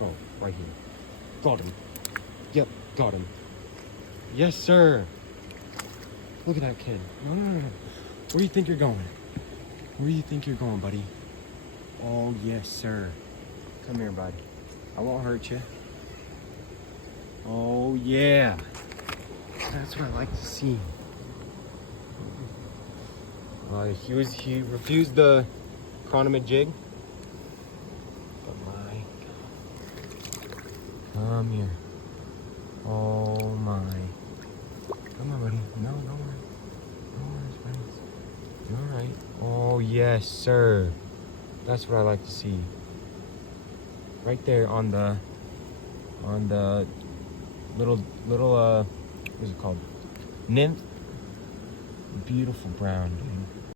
Oh, right here. Got him. Yep, got him. Yes, sir. Look at that kid. No, no, no, no. Where do you think you're going? Where do you think you're going, buddy? Oh, yes, sir. Come here, bud. I won't hurt you. Oh, yeah. That's what I like to see. He refused the chronomid jig. But my God. Come here. Oh my. Come on, buddy. No, don't worry. No worries, buddy. You're alright. Oh yes, sir. That's what I like to see. Right there on the little what is it called? Nymph. Beautiful brown, dude.